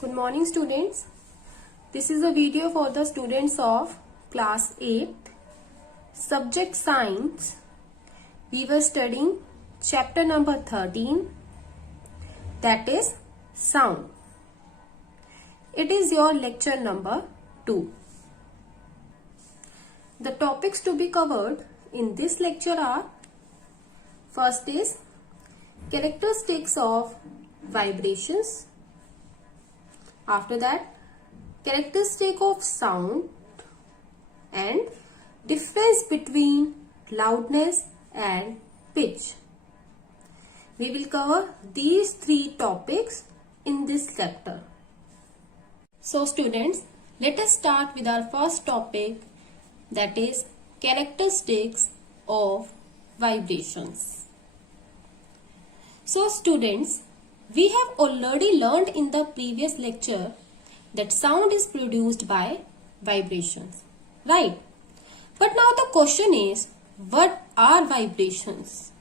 Good morning students. This is a video for the students of class 8 subject science. We were studying chapter number 13, that is sound. It is your lecture number 2. The topics to be covered in this lecture are: first is characteristics of vibrations. After that, characteristic of sound and difference between loudness and pitch. We will cover these 3 topics in this chapter. So students, let us start with our first topic, that is characteristics of vibrations. So students, we have already learned in the previous lecture that sound is produced by vibrations, right? But now the question is, what are vibrations?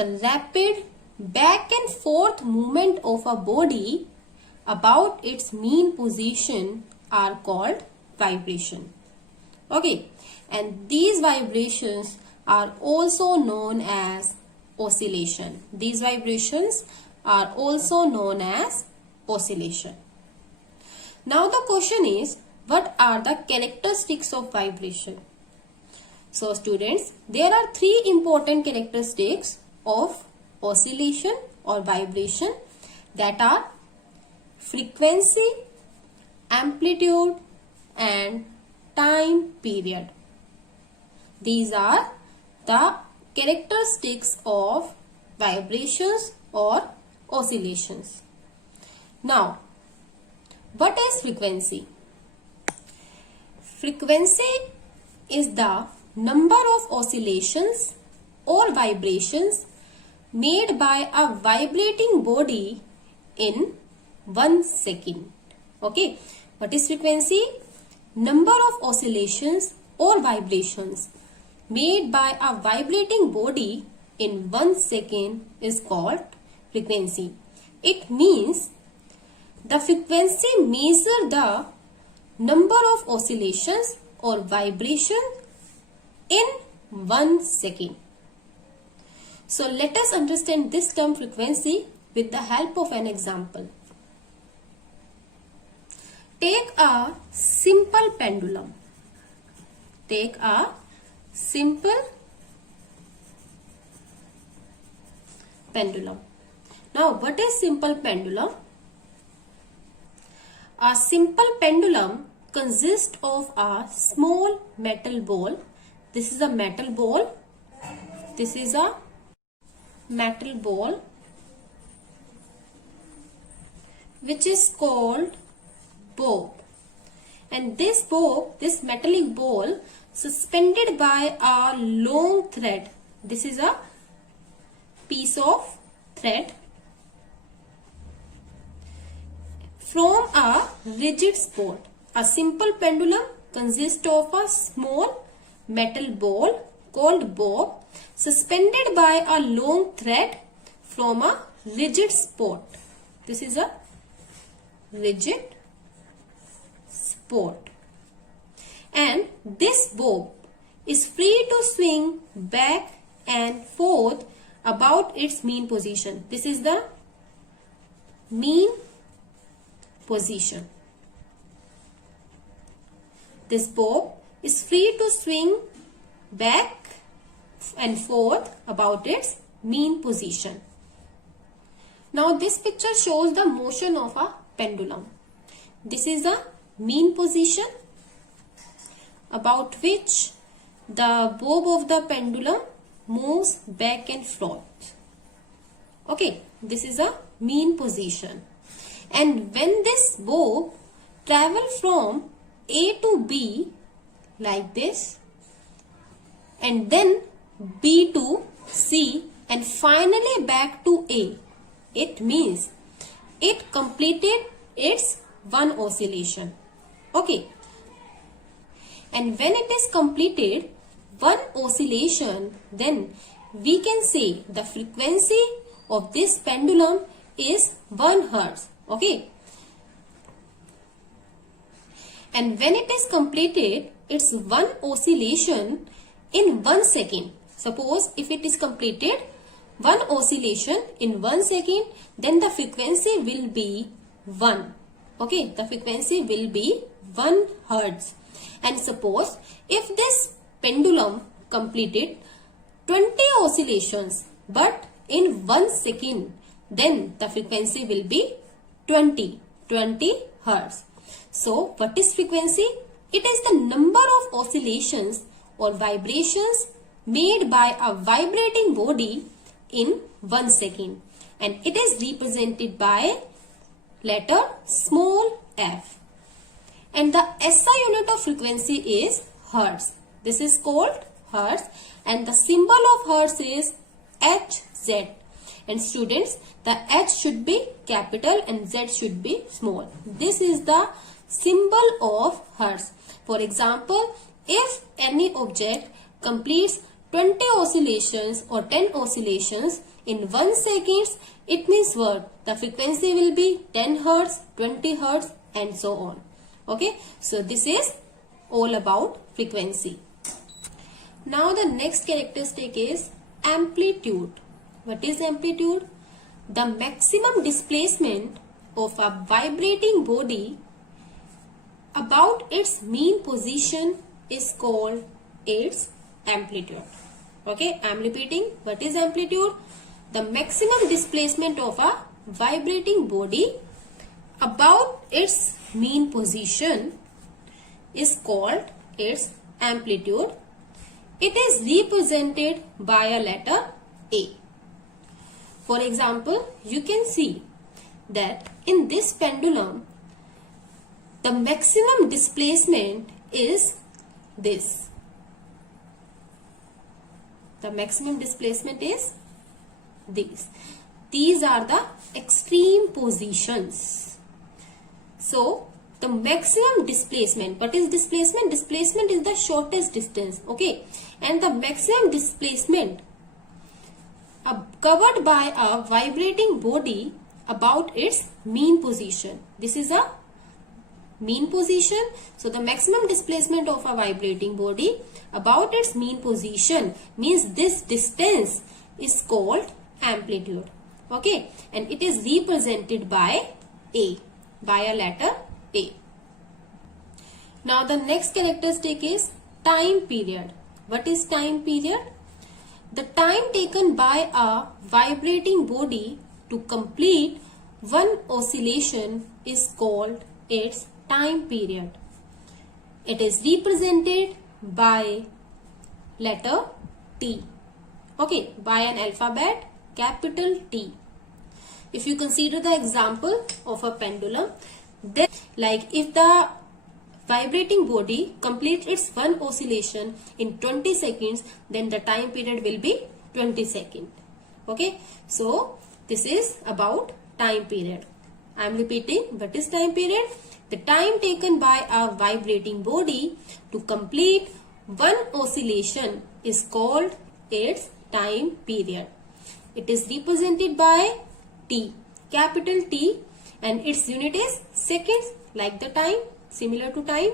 The rapid back and forth movement of a body about its mean position are called vibration. Okay, and these vibrations are also known as oscillation. These vibrations are also known as oscillation. Now the question is, what are the characteristics of vibration? So students, there are 3 important characteristics of oscillation or vibration, that are frequency, amplitude and time period. These are the characteristics of vibrations or oscillations. Now, what is frequency? Frequency is the number of oscillations or vibrations made by a vibrating body in 1 second. Okay, what is frequency? Number of oscillations or vibrations made by a vibrating body in 1 second is called frequency. It means the frequency measures the number of oscillations or vibrations in 1 second. So let us understand this term frequency with the help of an example. Take a simple pendulum. Take a simple pendulum. Now, what is simple pendulum? A simple pendulum consists of a small metal ball. This is a metal ball. This is a metal ball which is called bob. And this bob, this metallic ball, suspended by a long thread. This is a piece of thread from a rigid spot. A simple pendulum consists of a small metal ball called bob suspended by a long thread from a rigid spot. This is a rigid spot. And this bob is free to swing back and forth about its mean position. This is the mean position. This bob is free to swing back and forth about its mean position. Now this picture shows the motion of a pendulum. This is a mean position about which the bob of the pendulum moves back and forth. Okay, this is a mean position. And when this bob travels from A to B like this, and then B to C and finally back to A, it means it completed its one oscillation. Okay, and when it is completed one oscillation, then we can say the frequency of this pendulum is 1 Hz. Okay, and when it is completed, it's one oscillation in 1 second. Suppose if it is completed one oscillation in 1 second, then the frequency will be 1. Okay, the frequency will be 1 hertz. And suppose if this pendulum completed 20 oscillations but in 1 second, then the frequency will be 20 hertz. So what is frequency? It is the number of oscillations or vibrations made by a vibrating body in 1 second, and it is represented by letter small f. And the SI unit of frequency is hertz. This is called hertz, and the symbol of hertz is Hz. And students, the H should be capital and Z should be small. This is the symbol of hertz. For example, if any object completes 20 oscillations or 10 oscillations in 1 second, it means what? The frequency will be 10 hertz, 20 hertz and so on. Okay, so this is all about frequency. Now the next characteristic is amplitude. What is amplitude? The maximum displacement of a vibrating body about its mean position is called its amplitude. Okay, I'm repeating. What is amplitude? The maximum displacement of a vibrating body about its mean position is called its amplitude. It is represented by a letter A. For example, you can see that in this pendulum, the maximum displacement is this. The maximum displacement is these. These are the extreme positions. So, the maximum displacement, what is displacement? Displacement is the shortest distance, okay? And the maximum displacement covered by a vibrating body about its mean position. This is a mean position. So the maximum displacement of a vibrating body about its mean position means this distance is called amplitude. Okay, and it is represented by A, by a letter A. Now the next characteristic is time period. What is time period? The time taken by a vibrating body to complete one oscillation is called its time period. It is represented by letter T. Okay, by an alphabet capital T. If you consider the example of a pendulum, then like if the vibrating body completes its one oscillation in 20 seconds, then the time period will be 20 seconds. Okay, so this is about time period. I am repeating, what is time period? The time taken by a vibrating body to complete one oscillation is called its time period. It is represented by T, capital T, and its unit is seconds, like the time, similar to time.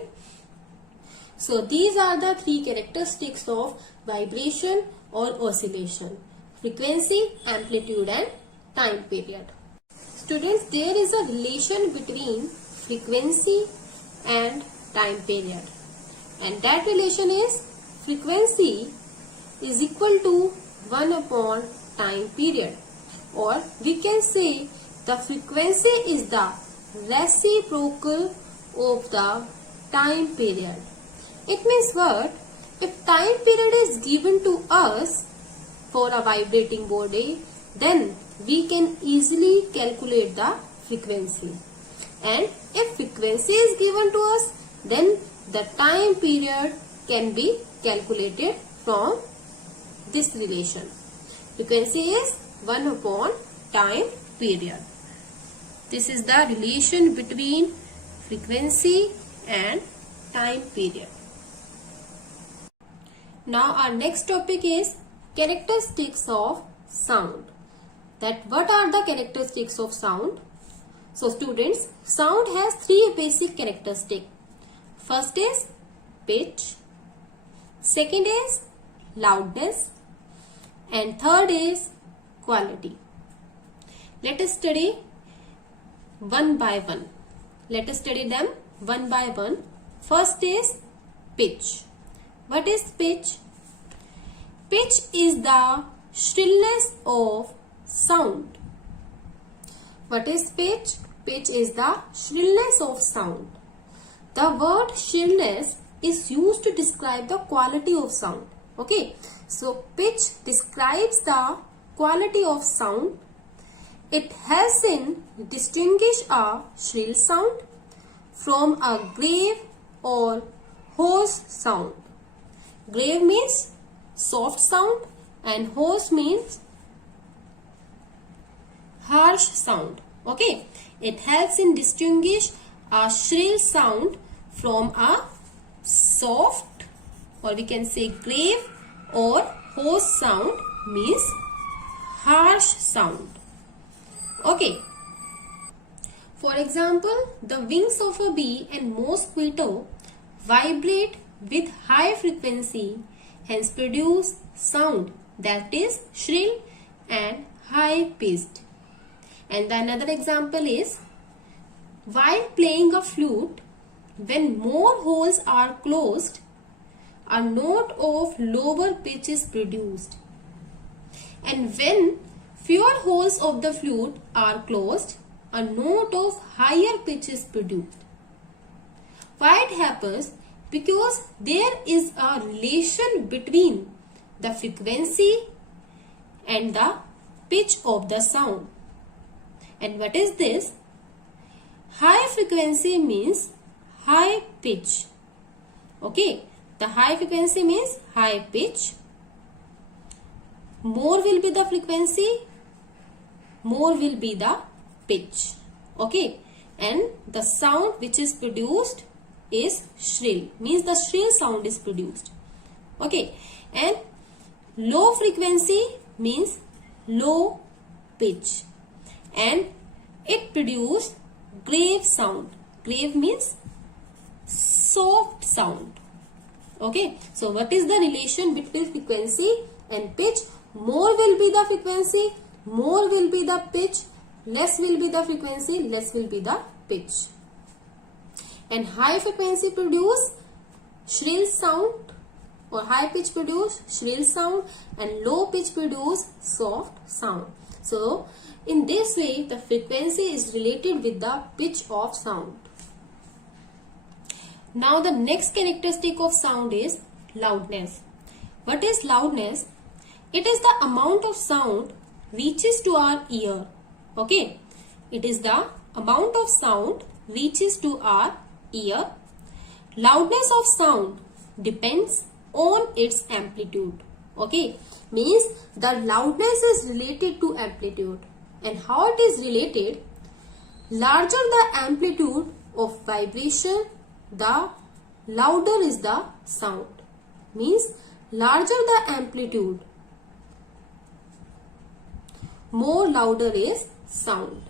So these are the three characteristics of vibration or oscillation: frequency, amplitude and time period. Students, there is a relation between frequency and time period, and that relation is frequency is equal to 1 upon time period, or we can say the frequency is the reciprocal of the time period. It means what? If time period is given to us for a vibrating body, then we can easily calculate the frequency. And if frequency is given to us, then the time period can be calculated from this relation. Frequency is 1 upon time period. This is the relation between frequency and time period. Now our next topic is characteristics of sound. That what are the characteristics of sound? So students, sound has three basic characteristics. First is pitch, second is loudness, and third is quality. Let us study one by one. Let us study them one by one. First is pitch. What is pitch? Pitch is the shrillness of sound. What is pitch? Pitch is the shrillness of sound. The word shrillness is used to describe the quality of sound. Okay, so pitch describes the quality of sound. It helps in distinguish a shrill sound from a grave or hoarse sound. Grave means soft sound and hoarse means harsh sound. Okay, it helps in distinguish a shrill sound from a soft, or we can say grave or hoarse sound means harsh sound. Okay, for example, the wings of a bee and mosquito vibrate with high frequency, hence produce sound that is shrill and high pitched. And the another example is, while playing a flute, when more holes are closed, a note of lower pitch is produced. And when fewer holes of the flute are closed, a note of higher pitch is produced. Why it happens? Because there is a relation between the frequency and the pitch of the sound. And what is this? High frequency means high pitch. Okay, the high frequency means high pitch. More will be the frequency, more will be the pitch. Okay, and the sound which is produced is shrill, means the shrill sound is produced. Okay, and low frequency means low pitch, and it produces grave sound. Grave means soft sound. Okay, so what is the relation between frequency and pitch? More will be the frequency, more will be the pitch, less will be the frequency, less will be the pitch. And high frequency produce shrill sound, or high pitch produce shrill sound, and low pitch produce soft sound. So in this way the frequency is related with the pitch of sound. Now the next characteristic of sound is loudness. What is loudness? It is the amount of sound reaches to our ear. Okay, it is the amount of sound reaches to our ear. Loudness of sound depends on its amplitude. Okay, means the loudness is related to amplitude. And how it is related? Larger the amplitude of vibration, the louder is the sound. Means larger the amplitude, more louder is sound.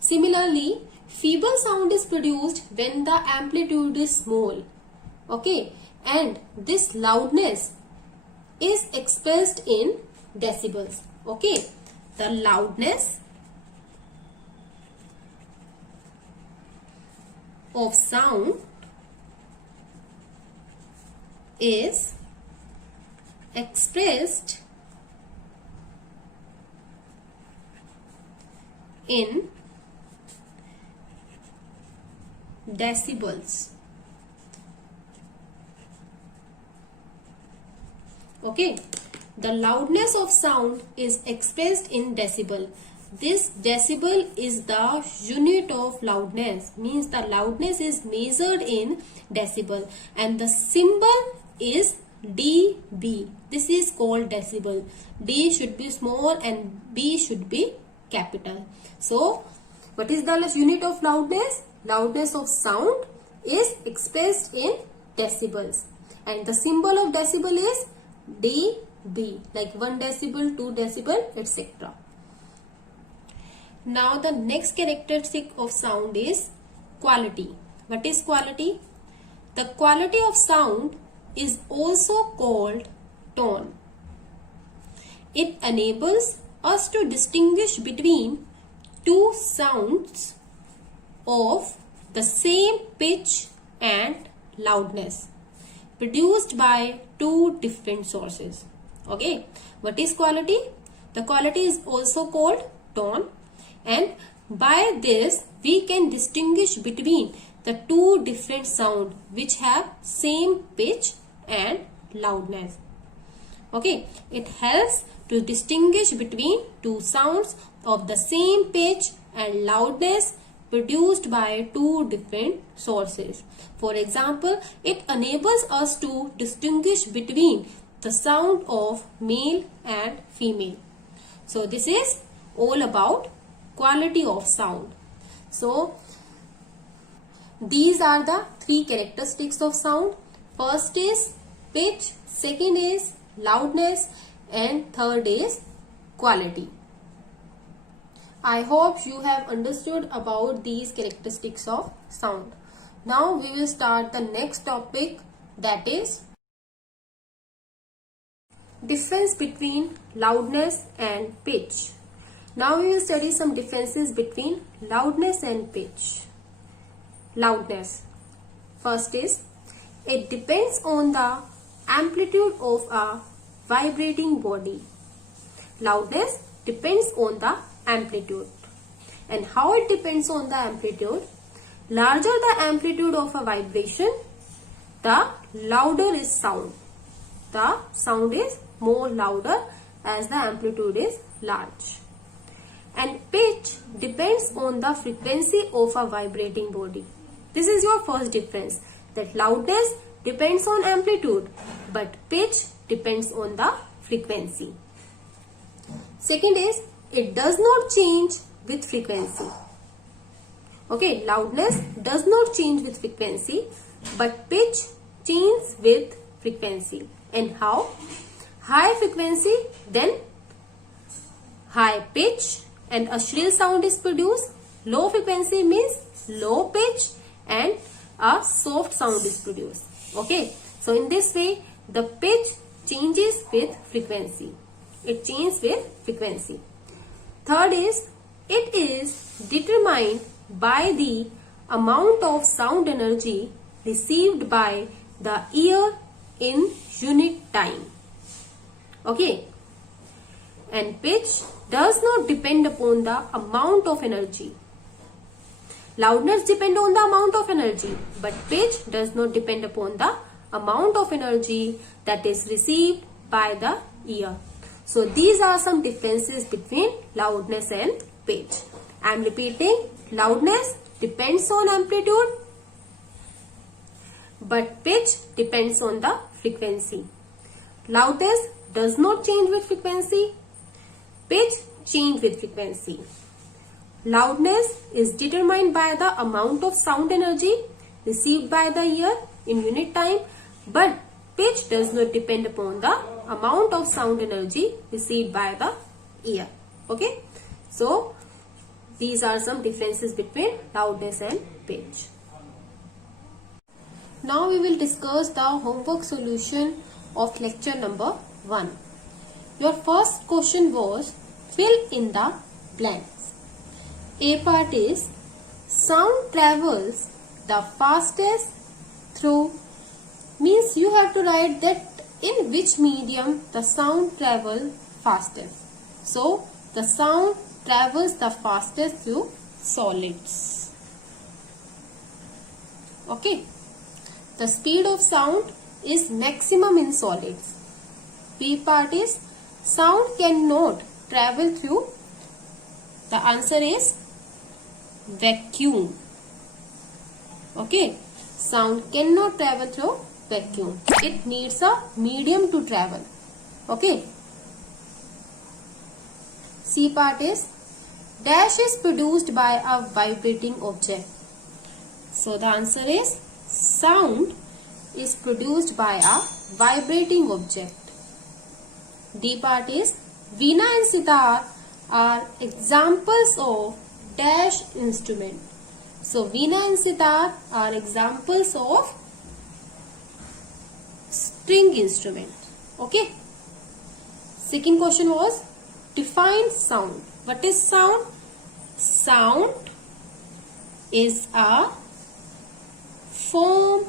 Similarly, feeble sound is produced when the amplitude is small. Okay, and this loudness is expressed in decibels. Okay, the loudness of sound is expressed in decibels. Okay, the loudness of sound is expressed in decibel. This decibel is the unit of loudness, means the loudness is measured in decibel, and the symbol is dB. This is called decibel. D should be small and B should be capital. So what is the unit of loudness? Loudness of sound is expressed in decibels, and the symbol of decibel is dB, like 1 decibel, 2 decibel, etc. Now the next characteristic of sound is quality. What is quality? The quality of sound is also called tone. It enables us to distinguish between two sounds of the same pitch and loudness produced by two different sources. Okay, what is quality? The quality is also called tone, and by this we can distinguish between the two different sounds which have same pitch and loudness. Okay, it helps to distinguish between two sounds of the same pitch and loudness produced by two different sources. For example, it enables us to distinguish between the sound of male and female. So this is all about quality of sound. So these are the three characteristics of sound. First is pitch, second is loudness, and third is quality. I hope you have understood about these characteristics of sound. Now we will start the next topic, that is difference between loudness and pitch. Now we will study some differences between loudness and pitch. Loudness. First is, it depends on the amplitude of a vibrating body. Loudness depends on the amplitude. And how it depends on the amplitude? Larger the amplitude of a vibration, the louder is sound. The sound is more louder as the amplitude is large. And pitch depends on the frequency of a vibrating body. This is your first difference, that loudness depends on amplitude but pitch depends on the frequency. Second is, it does not change with frequency. Okay, loudness does not change with frequency but pitch changes with frequency. And how? High frequency, then high pitch and a shrill sound is produced. Low frequency means low pitch and a soft sound is produced. Okay, so in this way the pitch changes with frequency. It changes with frequency. Third is, it is determined by the amount of sound energy received by the ear in unit time. Okay, and pitch does not depend upon the amount of energy. Loudness depends on the amount of energy, but pitch does not depend upon the amount of energy that is received by the ear. So these are some differences between loudness and pitch. I am repeating, loudness depends on amplitude but pitch depends on the frequency. Loudness does not change with frequency, pitch change with frequency. Loudness is determined by the amount of sound energy received by the ear in unit time, but pitch does not depend upon the amount of sound energy received by the ear. Okay, so these are some differences between loudness and pitch. Now we will discuss the homework solution of lecture number 1. Your first question was, fill in the blanks. A part is, sound travels the fastest through, means you have to write that in which medium the sound travels fastest. So the sound travels the fastest through solids. Okay. The speed of sound is maximum in solids. B part is, sound cannot travel through, the answer is vacuum. Okay, sound cannot travel through vacuum. It needs a medium to travel. Okay. C part is, dash is produced by a vibrating object. So the answer is, sound is produced by a vibrating object. D part is, Veena and sitar are examples of dash instrument. So veena and sitar are examples of string instrument. Okay. Second question was define sound. What is sound? Sound is a form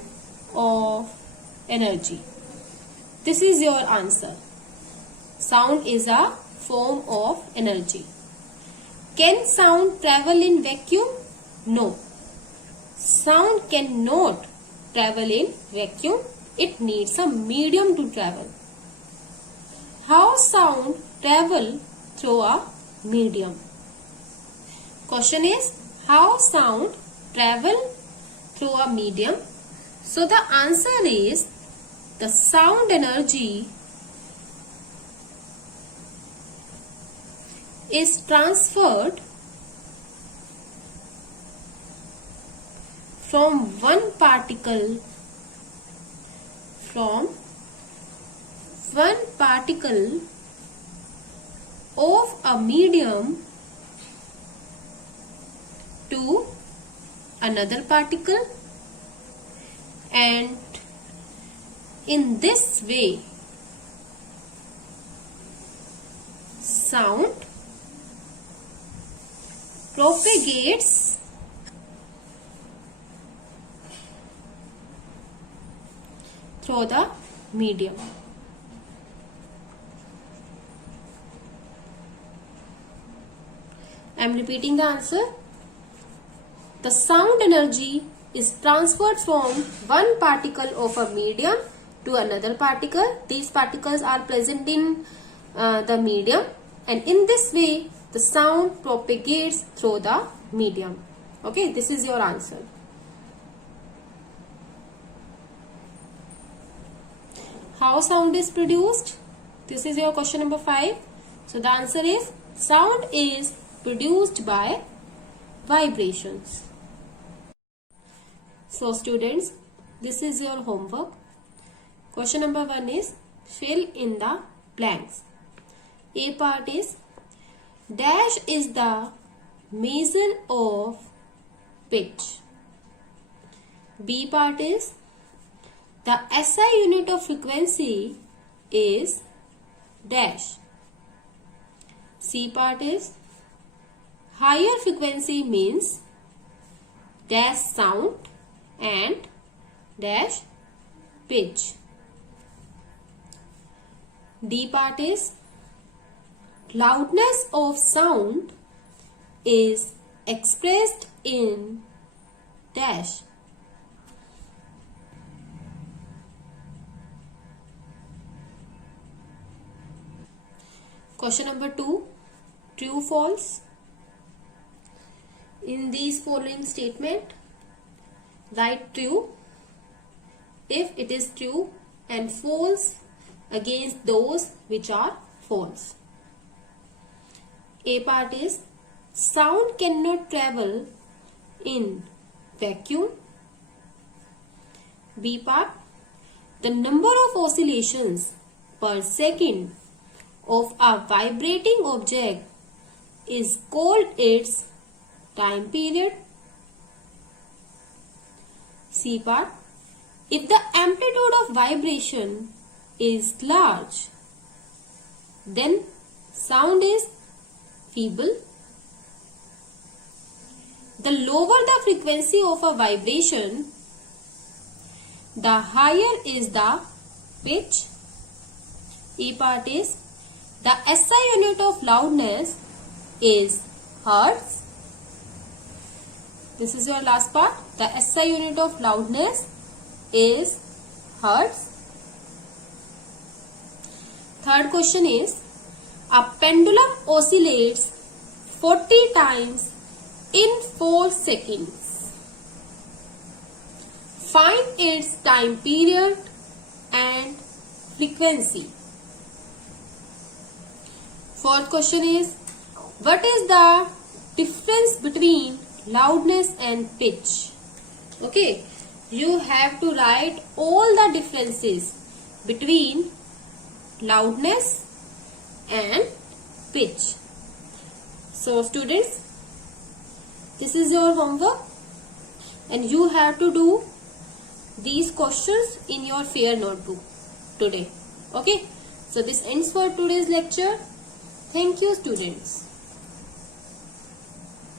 of energy. This is your answer. Sound is a form of energy. Can sound travel in vacuum? No. Sound cannot travel in vacuum. It needs a medium to travel. How sound travel through a medium? Question is how sound travel through a medium? So the answer is the sound energy is transferred from one particle of a medium to another particle, and in this way sound propagates through the medium. I am repeating the answer. The sound energy is transferred from one particle of a medium to another particle. These particles are present in the medium, and in this way the sound propagates through the medium. Okay, this is your answer. How sound is produced? This is your question number 5. So the answer is sound is produced by vibrations. So students, this is your homework. Question number 1 is fill in the blanks. A part is dash is the measure of pitch. B part is the SI unit of frequency is dash. C part is higher frequency means dash sound and dash pitch. D part is loudness of sound is expressed in dash. Question number 2, true false. In these following statement, write true if it is true and false against those which are false. A part is sound cannot travel in vacuum. B part, the number of oscillations per second of a vibrating object is called its time period. C part, if the amplitude of vibration is large, then sound is feeble. The lower the frequency of a vibration, the higher is the pitch. E part is the SI unit of loudness is hertz. This is your last part. The SI unit of loudness is hertz. Third question is a pendulum oscillates 40 times in 4 seconds. Find its time period and frequency. Fourth question is what is the difference between loudness and pitch? Okay, you have to write all the differences between loudness and pitch. So students, this is your homework. and you have to do these questions in your fair notebook today. Okay, so this ends for today's lecture. Thank you, students.